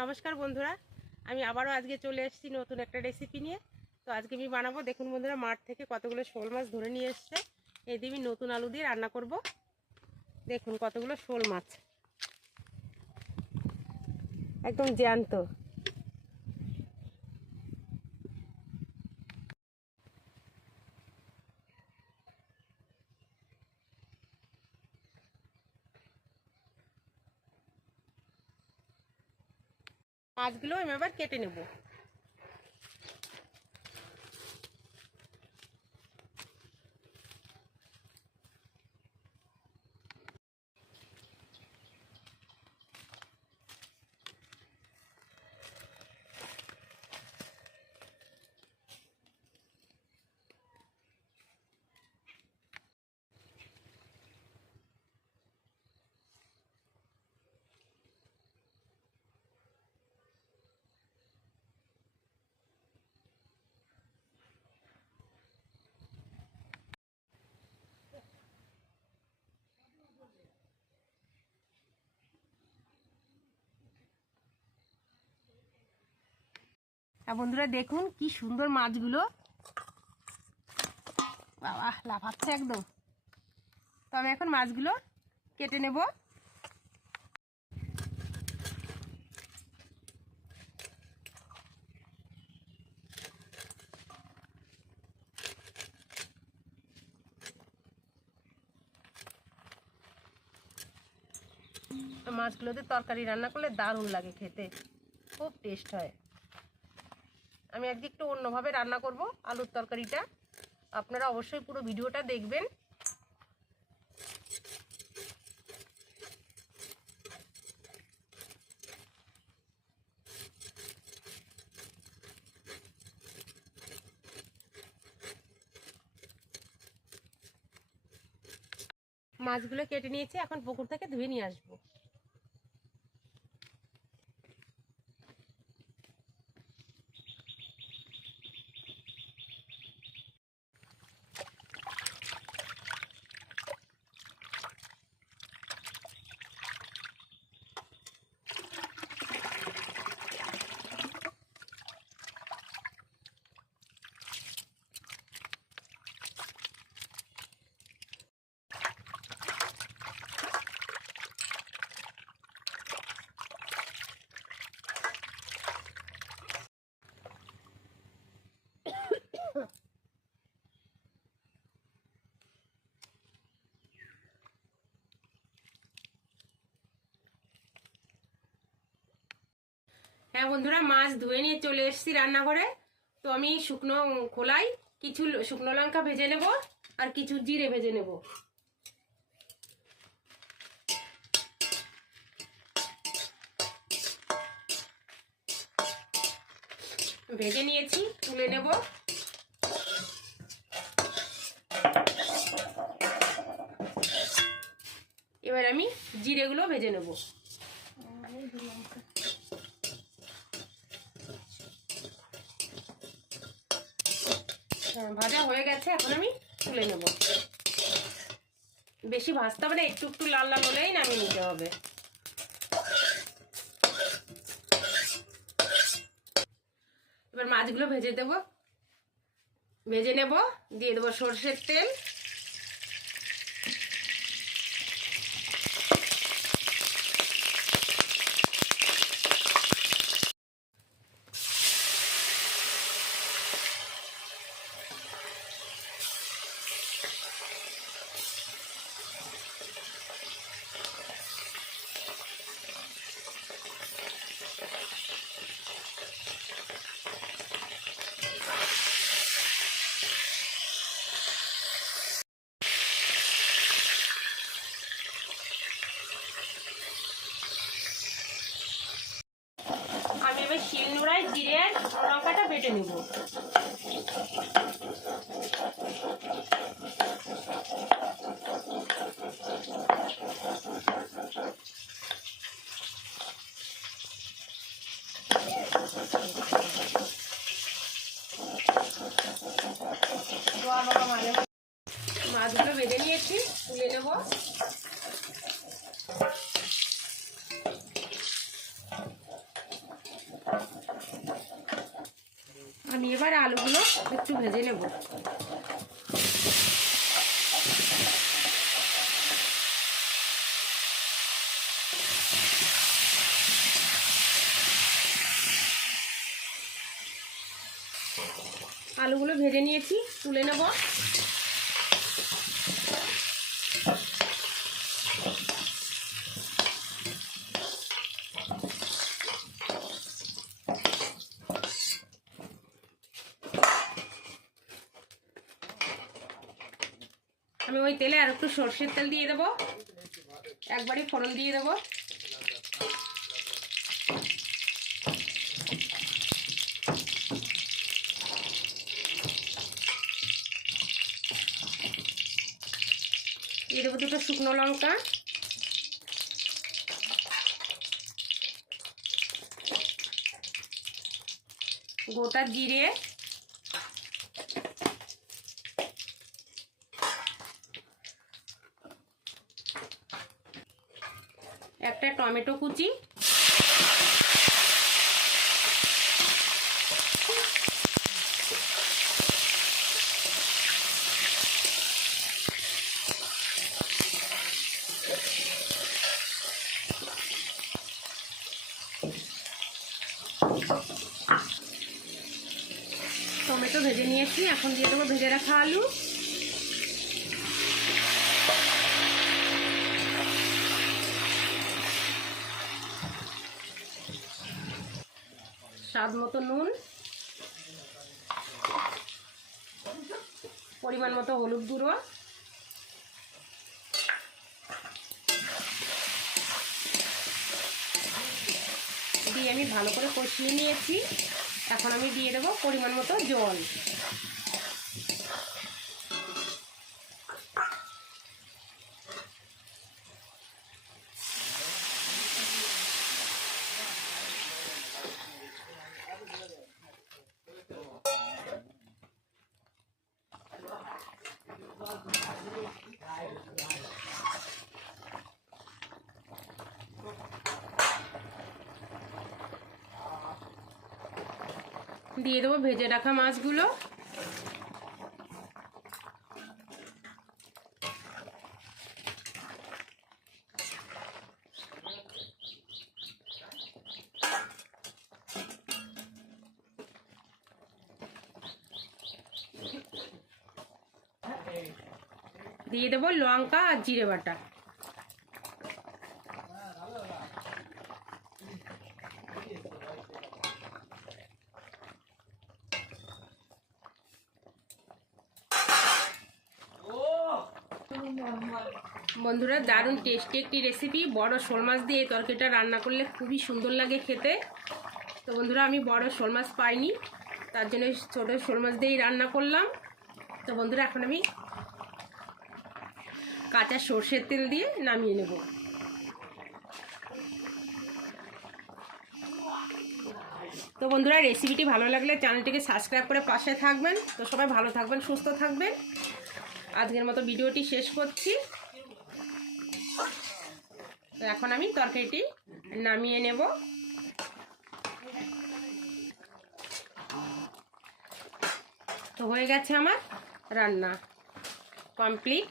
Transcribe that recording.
নমস্কার বন্ধুরা, আমি আবারও আজকে চলে এসেছি নতুন একটা রেসিপি নিয়ে। তো আজকে আমি বানাবো, দেখুন বন্ধুরা, মাঠ থেকে কতগুলো শোল মাছ ধরে নিয়ে এসছে। এই দিয়ে আমি নতুন আলু দিয়ে রান্না করব। দেখুন কতগুলো শোল মাছ। একদম জ্যান্ত। মাছগুলো আমি আবার কেটে নেব। বন্ধুরা দেখুন কি সুন্দর মাছগুলো। বাবা, লাফাচ্ছে একদম। তো আমি এখন মাছগুলো কেটে নেব। মাছগুলোতে তরকারি রান্না করলে দারুণ লাগে খেতে। খুব টেস্ট হয়। আমি আজকে একটু অন্যভাবে রান্না করব, আলুর তরকারিটা। আপনারা অবশ্যই পুরো ভিডিওটা দেখবেন। মাছগুলো কেটে নিয়েছি, এখন পুকুর থেকে ধুয়ে নিয়ে আসব। হ্যাঁ বন্ধুরা, মাছ ধুয়ে নিয়ে চলে এসেছি রান্নাঘরে। তো আমি শুকনো খোলাই, কিছু শুকনো লঙ্কা ভেজে নেব আর কিছু জিরে ভেজে নেব। ভেজে নিয়েছি, তুলে নেব। আমি জিরেগুলো ভেজে নেব। হ্যাঁ, ভাজা হয়ে গেছে এখন আমি তুলে নেব। বেশি ভাজতে হবে না একটু একটু লাল লাল হলেই নামিয়ে নিতে হবে। এবার মাছগুলো ভেজে দেব। ভেজে নেব দিয়ে দেবো সর্ষের তেল। আমি এবার শিল নোড়ায় জিরে আর লঙ্কাটা বেটে নেব। মাছগুলো বেঁধে নিয়েছি তুলে নেব। আমি এবার আলুগুলো একটু ভেজে নেব। আলুগুলো ভেজে নিয়েছি তুলে নেব। আমি ওই তেলে আর একটু সর্ষের তেল দিয়ে দেবো। একবারই ফোড়ন দিয়ে দেবো। দিয়ে দেবো দুটো শুকনো লঙ্কা। গোটা জিরে। একটা টমেটো কুচি। টমেটো ভেজে নিয়েছি এখন দিয়ে দেবো ভেজে রাখা আলু। স্বাদ মতো নুন, পরিমাণ মতো হলুদ গুঁড়ো, দিয়ে আমি ভালো করে কষিয়ে নিয়েছি। এখন আমি দিয়ে দেবো পরিমাণ মতো জল। দিয়ে দেবো ভেজে রাখা মাছগুলো। দিয়ে দেবো লঙ্কা আর জিরে বাটা। বন্ধুরা, দারুণ টেস্টি একটি রেসিপি বড় শোল মাছ দিয়ে তরকারিটা রান্না করলে খুবই সুন্দর লাগে খেতে। তো বন্ধুরা, আমি বড় শোল মাছ পাইনি, তার জন্য ছোটো শোল মাছ দিয়েই রান্না করলাম। তো বন্ধুরা, এখন আমি কাঁচা সর্ষের তেল দিয়ে নামিয়ে নেব। তো বন্ধুরা রেসিপিটি ভালো লাগলে চ্যানেলটিকে সাবস্ক্রাইব করে পাশে থাকবেন। তো সবাই ভালো থাকবেন, সুস্থ থাকবেন। আজকের মতো ভিডিওটি শেষ করছি। এখন আমি তরকারিটি নামিয়ে নেব। তো হয়ে গেছে আমার রান্না কমপ্লিট।